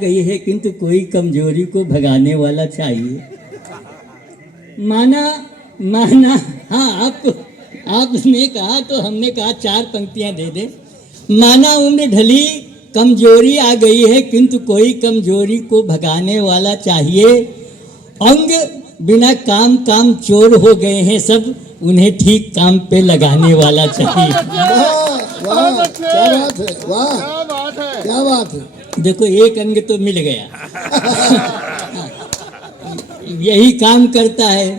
गई है, किंतु कोई कमजोरी को भगाने वाला चाहिए। माना माना हाँ, आपने कहा तो हमने कहा 4 पंक्तियां दे दे। माना उम्र ढली, कमजोरी आ गई है, किंतु कोई कमजोरी को भगाने वाला चाहिए। अंग बिना काम काम चोर हो गए हैं सब, उन्हें ठीक काम पे लगाने वाला चाहिए। वाह, क्या बात है, वाह क्या बात है। देखो एक अंग तो मिल गया। यही काम करता है।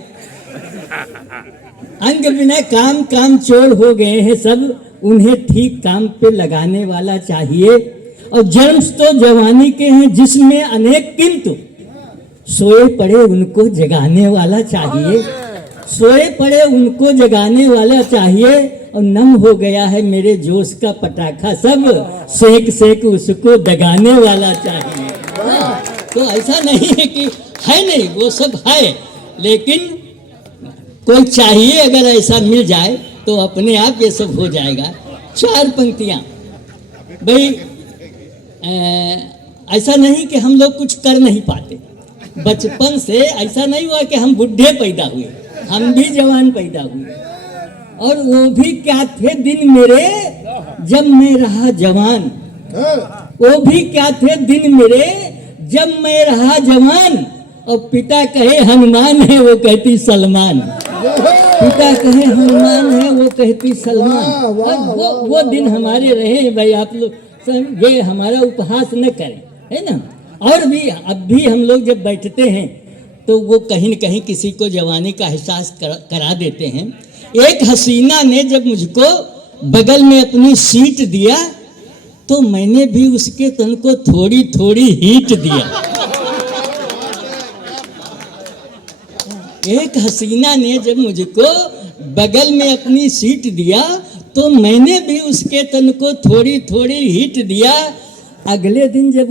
अंग बिना काम काम चोर हो गए हैं सब, उन्हें ठीक काम पे लगाने वाला चाहिए। और जन्म तो जवानी के हैं जिसमें अनेक, किंतु सोए पड़े उनको जगाने वाला चाहिए। सोए पड़े उनको जगाने वाला चाहिए। और नम हो गया है मेरे जोश का पटाखा सब, सेक सेक उसको दगाने वाला चाहिए। तो ऐसा नहीं है कि है नहीं, वो सब है, लेकिन कोई चाहिए। अगर ऐसा मिल जाए तो अपने आप ये सब हो जाएगा। 4 पंक्तियां भाई। ऐसा नहीं कि हम लोग कुछ कर नहीं पाते। बचपन से ऐसा नहीं हुआ कि हम बुढ़े पैदा हुए, हम भी जवान पैदा हुए। और वो भी क्या थे दिन मेरे जब मैं रहा जवान। वो भी क्या थे दिन मेरे जब मैं रहा जवान। और पिता कहे हनुमान है, वो कहती सलमान। पिता कहे हनुमान है, वो कहती सलमान। और वो दिन हमारे रहे भाई। आप लोग ये हमारा उपहास न करें, है ना। और भी अब भी हम लोग जब बैठते हैं तो वो कहीं न कहीं किसी को जवानी का एहसास करा देते हैं। एक हसीना ने जब मुझको बगल में अपनी सीट दिया तो मैंने भी उसके तन को थोड़ी थोड़ी हीट दिया। एक हसीना ने जब मुझको बगल में अपनी सीट दिया तो मैंने भी उसके तन को थोड़ी थोड़ी हीट दिया। अगले दिन जब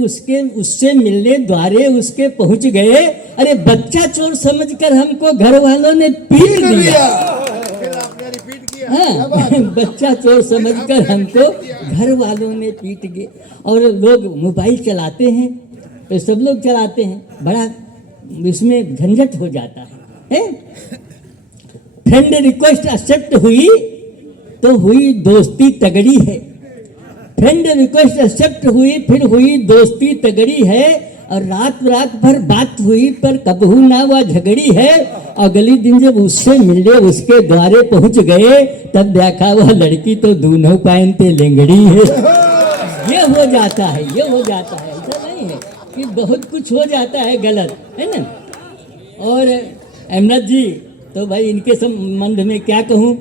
उससे मिलने द्वारे उसके पहुंच गए, अरे बच्चा चोर समझकर हमको घर वालों ने पीट दिया। हाँ, बच्चा चोर समझकर हमको घर वालों ने पीट गए। और लोग मोबाइल चलाते हैं तो सब लोग चलाते हैं, बड़ा इसमें झंझट हो जाता है। फ्रेंड रिक्वेस्ट एक्सेप्ट हुई तो हुई दोस्ती तगड़ी है। फ्रेंड रिक्वेस्ट एक्सेप्ट हुई फिर हुई दोस्ती तगड़ी है। और रात भर बात हुई पर कबहू ना वह झगड़ी है। अगली दिन जब उससे मिले उसके द्वारे पहुंच गए तब देखा वह लड़की तो दोनों पहनते लेंगड़ी है। ये हो जाता है, ये हो जाता है। ऐसा नहीं है कि बहुत कुछ हो जाता है गलत, है ना। और अहमद जी तो भाई इनके संबंध में क्या कहूँ,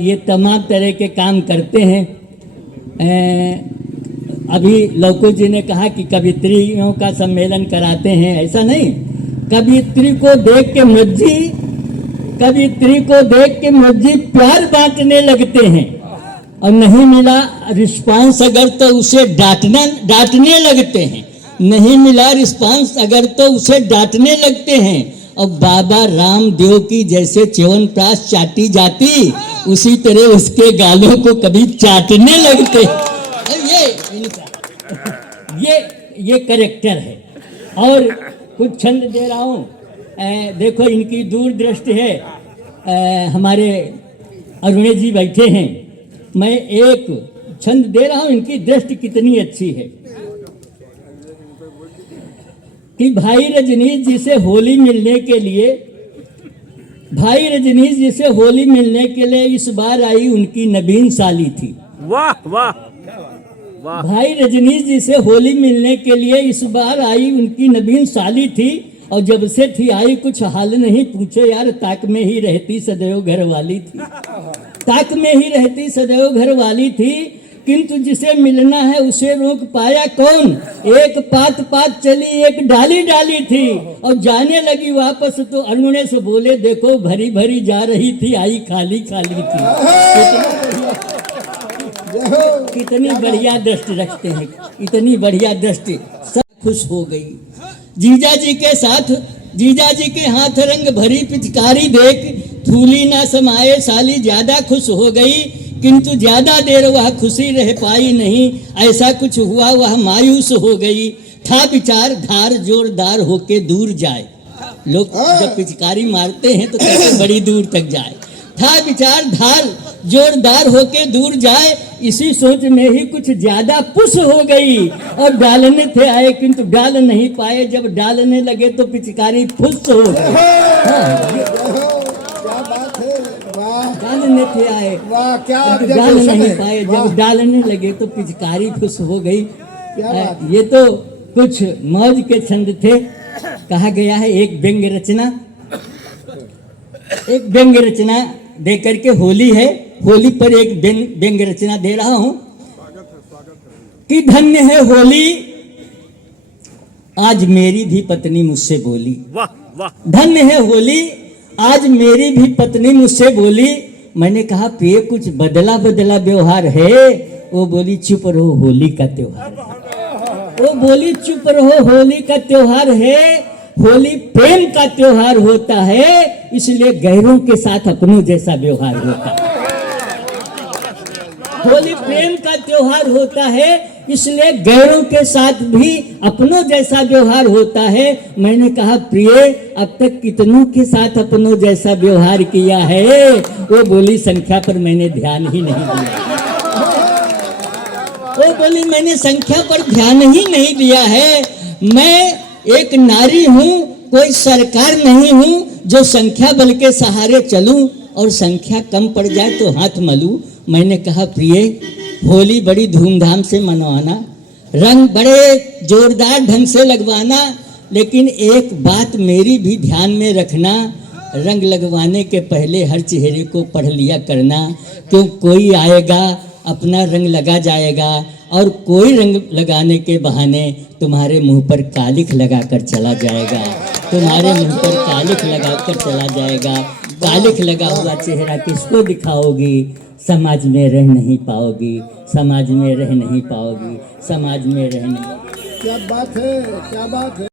ये तमाम तरह के काम करते हैं। अभी लौको जी ने कहा कि कवित्रियों का सम्मेलन कराते हैं। ऐसा नहीं, कवित्री को देख के मर्जी प्यार बांटने लगते हैं। और नहीं मिला रिस्पांस अगर तो उसे डांटने लगते हैं। नहीं मिला रिस्पांस अगर तो उसे डांटने लगते हैं। और बाबा रामदेव की जैसे च्यवनप्राश चाटी जाती उसी तरह उसके गालों को कभी चाटने लगते। ये करेक्टर है। और कुछ छंद दे रहा हूँ। देखो इनकी दूरदृष्टि है। हमारे अरुणे जी बैठे हैं, मैं एक छंद दे रहा हूँ। इनकी दृष्टि कितनी अच्छी है कि भाई रजनीश जी से होली मिलने के लिए इस बार आई उनकी नवीन साली थी। वाह वाह वाह। भाई रजनीश जी से होली मिलने के लिए इस बार आई उनकी नवीन साली थी। और जब से थी आई कुछ हाल नहीं पूछो यार, ताक में ही रहती सदैव घर वाली थी। ताक में ही रहती सदैव घर वाली थी, किंतु जिसे मिलना है उसे रोक पाया कौन। एक पात पात चली एक डाली डाली थी। और जाने लगी वापस तो अरुणे से बोले देखो भरी भरी जा रही थी, आई खाली खाली थी। कितनी बढ़िया दृष्टि रखते हैं, इतनी बढ़िया दृष्टि। सब खुश हो गई। जीजा जी के हाथ रंग भरी पिचकारी देख थूली ना समाये साली ज्यादा खुश हो गई। किंतु ज्यादा देर वह खुशी रह पाई नहीं, ऐसा कुछ हुआ वह मायूस हो गई। था विचार धार जोरदार होके दूर जाए। लोग जब पिचकारी मारते हैं तो कैसे बड़ी दूर तक जाए। था विचार धार जोरदार होके दूर जाए, इसी सोच में ही कुछ ज्यादा पुश हो गई और डालने थे आए किंतु डाल नहीं पाए। जब डालने लगे तो पिचकारी फुस हो गई। क्या बात है, वाह डालने थे आए वाह, क्या किंतु डाल नहीं पाए। जब डालने लगे तो पिचकारी फुस हो गई। बात ये तो कुछ मौज के छंद थे। कहा गया है एक व्यंग्य रचना दे करके होली है, होली पर एक व्यंग्य रचना दे रहा हूं कि धन्य है होली आज मेरी भी पत्नी मुझसे बोली। वाह वाह धन्य है होली आज मेरी भी पत्नी मुझसे बोली। मैंने कहा प्रिय कुछ बदला व्यवहार है। वो बोली चुप रहो होली का त्योहार है। वो बोली चुप रहो होली का त्योहार है। होली प्रेम का त्योहार होता है, इसलिए गैरों के साथ अपनों जैसा व्यवहार होता है। होली प्रेम का त्योहार होता है, इसलिए गैरों के साथ भी अपनों जैसा व्यवहार होता है। मैंने कहा प्रिय अब तक कितनों के साथ अपनों जैसा व्यवहार किया है। वो बोली संख्या पर मैंने ध्यान ही नहीं दिया। वो बोली मैंने संख्या पर ध्यान ही नहीं दिया है। मैं एक नारी हूँ, कोई सरकार नहीं हूँ जो संख्या बल के सहारे चलूं और संख्या कम पड़ जाए तो हाथ मलूं। मैंने कहा प्रिय होली बड़ी धूमधाम से मनवाना, रंग बड़े जोरदार ढंग से लगवाना, लेकिन एक बात मेरी भी ध्यान में रखना, रंग लगवाने के पहले हर चेहरे को पढ़ लिया करना। क्यों कोई आएगा अपना रंग लगा जाएगा और कोई रंग लगाने के बहाने तुम्हारे मुंह पर कालिख लगाकर चला जाएगा। तुम्हारे मुंह पर कालिख लगाकर चला जाएगा। कालिख लगा हुआ चेहरा किसको दिखाओगी? समाज में रह नहीं पाओगी, समाज में रह नहीं पाओगी, समाज में रह नहीं। क्या बात है, क्या बात है।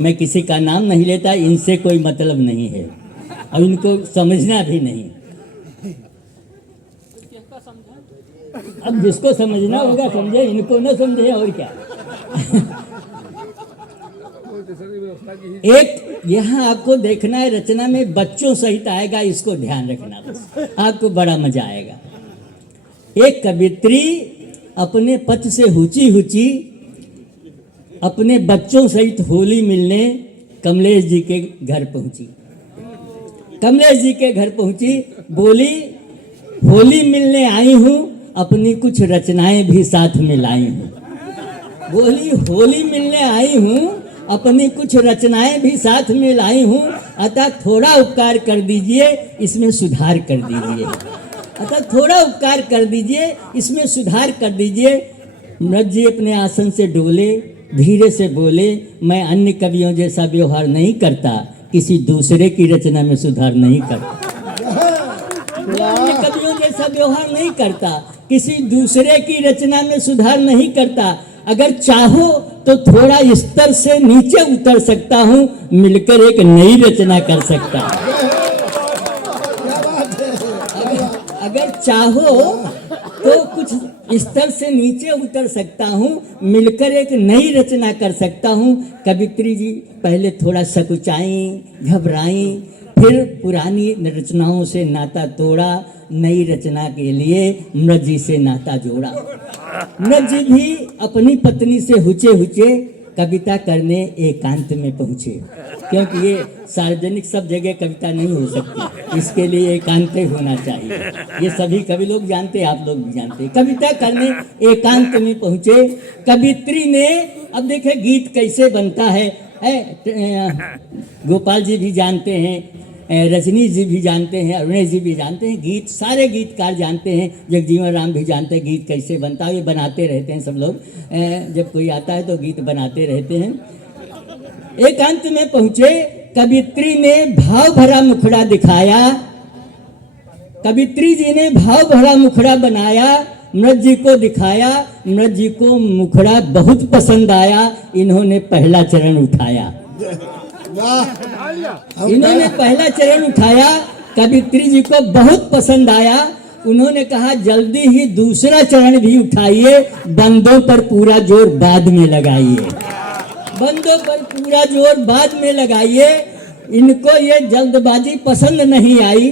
मैं किसी का नाम नहीं लेता, इनसे कोई मतलब नहीं है और इनको समझना भी नहीं। अब जिसको समझना होगा समझे, इनको न समझे और क्या। एक यहाँ आपको देखना है रचना में बच्चों सहित आएगा, इसको ध्यान रखना, बस आपको बड़ा मजा आएगा। एक कवित्री अपने पति से हुची हुची अपने बच्चों सहित होली मिलने कमलेश जी के घर पहुंची। कमलेश जी के घर पहुंची, बोली होली मिलने आई हूं, अपनी कुछ रचनाएं भी साथ में लाई हूं। बोली होली मिलने आई हूं, अपनी कुछ रचनाएं भी साथ में लाई हूं, अतः थोड़ा उपकार कर दीजिए, इसमें सुधार कर दीजिए। अतः थोड़ा उपकार कर दीजिए, इसमें सुधार कर दीजिए। मृत जी अपने आसन से डोले, धीरे से बोले, मैं अन्य कवियों जैसा व्यवहार नहीं करता, किसी दूसरे की रचना में सुधार नहीं करता। मैं अन्य कवियों जैसा व्यवहार नहीं करता, किसी दूसरे की रचना में सुधार नहीं करता। अगर चाहो तो थोड़ा स्तर से नीचे उतर सकता हूँ, मिलकर एक नई रचना कर सकता हूँ। अगर चाहो तो कुछ स्तर से नीचे उतर सकता हूँ, मिलकर एक नई रचना कर सकता हूँ। कवित्री जी पहले थोड़ा सकुचाई, घबराई, फिर पुरानी रचनाओं से नाता तोड़ा, नई रचना के लिए मृत जी से नाता जोड़ा। मृत जी भी अपनी पत्नी से हुचे हुचे कविता करने एकांत में पहुंचे, क्योंकि ये सार्वजनिक सब जगह कविता नहीं हो सकती, इसके लिए एकांत होना चाहिए। ये सभी कवि लोग जानते, आप लोग भी जानते। कविता करने एकांत में पहुंचे। कवित्री ने, अब देखे गीत कैसे बनता है, गोपाल जी भी जानते हैं, रजनी जी भी जानते हैं, अरुणेश जी भी जानते हैं, गीत सारे गीतकार जानते हैं, जगजीवन राम भी जानते हैं गीत कैसे बनता है। ये बनाते रहते हैं सब लोग, जब कोई आता है तो गीत बनाते रहते हैं। एकांत में पहुंचे, कवित्री ने भाव भरा मुखड़ा दिखाया। कवित्री जी ने भाव भरा मुखड़ा बनाया, मृत जी को दिखाया। मृत जी को मुखड़ा बहुत पसंद आया, इन्होंने पहला चरण उठाया। इन्होंने पहला चरण उठाया, कवित्री जी को बहुत पसंद आया। उन्होंने कहा जल्दी ही दूसरा चरण भी उठाइए, बंदों पर पूरा जोर बाद में लगाइए। बंदों पर पूरा जोर बाद में लगाइए। इनको ये जल्दबाजी पसंद नहीं आई,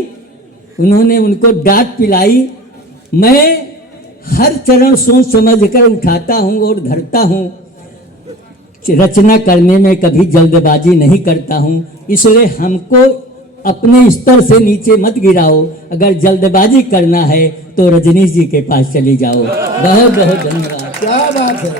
उन्होंने उनको डांट पिलाई। मैं हर चरण सोच समझ कर उठाता हूँ और धरता हूँ। रचना करने में कभी जल्दबाजी नहीं करता हूँ, इसलिए हमको अपने स्तर से नीचे मत गिराओ। अगर जल्दबाजी करना है तो रजनीश जी के पास चली जाओ। बहुत बहुत धन्यवाद। क्या बात है।